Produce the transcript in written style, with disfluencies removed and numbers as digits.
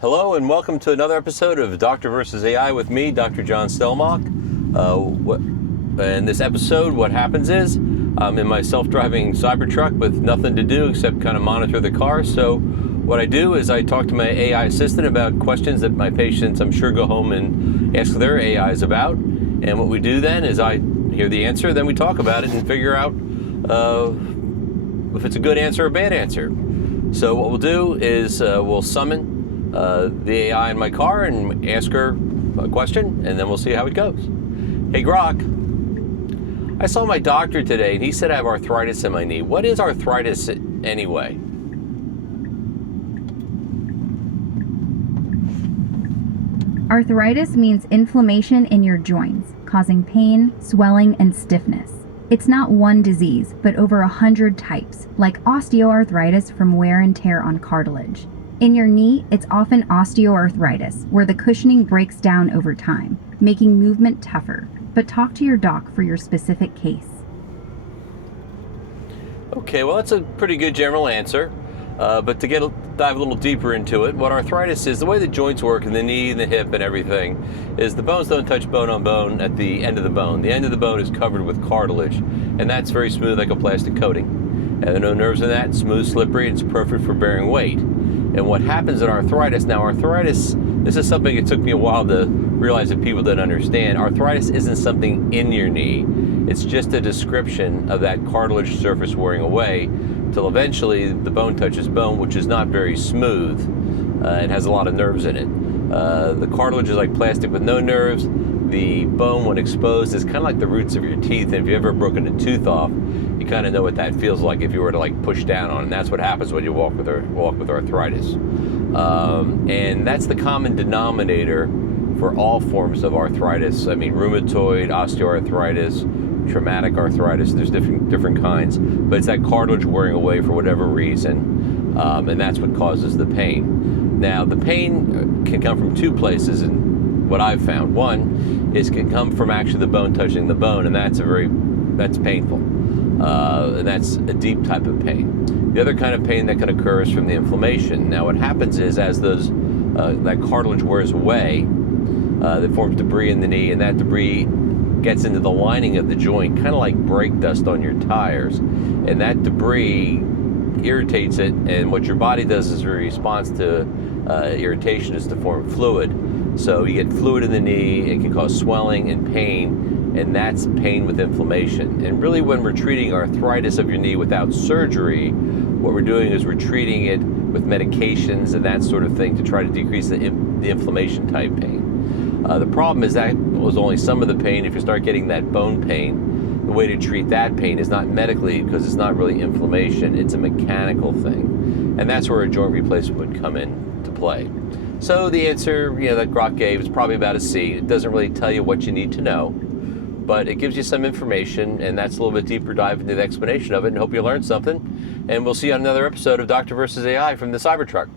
Hello and welcome to another episode of Doctor vs. AI with me, Dr. John Stelmach. In this episode, what happens is I'm in my self-driving Cybertruck with nothing to do except kind of monitor the car. So what I do is I talk to my AI assistant about questions that my patients, I'm sure, go home and ask their AIs about. And what we do then is I hear the answer, then we talk about it and figure out if it's a good answer or a bad answer. So what we'll do is we'll summon the AI in my car and ask her a question, and then we'll see how it goes. Hey Grok, I saw my doctor today and he said I have arthritis in my knee. What is arthritis anyway? Arthritis means inflammation in your joints, causing pain, swelling, and stiffness. It's not one disease, but over 100 types, like osteoarthritis from wear and tear on cartilage. In your knee, it's often osteoarthritis, where the cushioning breaks down over time, making movement tougher. But talk to your doc for your specific case. Okay, well that's a pretty good general answer. But to dive a little deeper into it, what arthritis is, the way the joints work in the knee and the hip and everything, is the bones don't touch bone on bone at the end of the bone. The end of the bone is covered with cartilage, and that's very smooth like a plastic coating. And there are no nerves in that, smooth, slippery, and it's perfect for bearing weight. And what happens in arthritis, now arthritis, this is something it took me a while to realize that people don't understand. Arthritis isn't something in your knee. It's just a description of that cartilage surface wearing away till eventually the bone touches bone, which is not very smooth. It has a lot of nerves in it. The cartilage is like plastic with no nerves. The bone, when exposed, is kind of like the roots of your teeth. And if you've ever broken a tooth off, you kind of know what that feels like if you were to like push down on it. And that's what happens when you walk with arthritis. And that's the common denominator for all forms of arthritis. I mean, rheumatoid, osteoarthritis, traumatic arthritis, there's different kinds, but it's that cartilage wearing away for whatever reason, and that's what causes the pain. Now, the pain can come from two places, and what I've found, one is can come from actually the bone touching the bone, and that's painful, and that's a deep type of pain. The other kind of pain that can occur is from the inflammation. Now, what happens is as that cartilage wears away, that forms debris in the knee, and that debris gets into the lining of the joint, kind of like brake dust on your tires, and that debris irritates it, and what your body does is a response to irritation is to form fluid. So you get fluid in the knee, it can cause swelling and pain, and that's pain with inflammation. And really when we're treating arthritis of your knee without surgery, what we're doing is we're treating it with medications and that sort of thing to try to decrease the inflammation type pain. The problem is that was only some of the pain. If you start getting that bone pain, the way to treat that pain is not medically, because it's not really inflammation, it's a mechanical thing. And that's where a joint replacement would come into play. So the answer that Grok gave is probably about a C. It doesn't really tell you what you need to know, but it gives you some information, and that's a little bit deeper dive into the explanation of it, and hope you learned something. And we'll see you on another episode of Doctor vs. AI from the Cybertruck.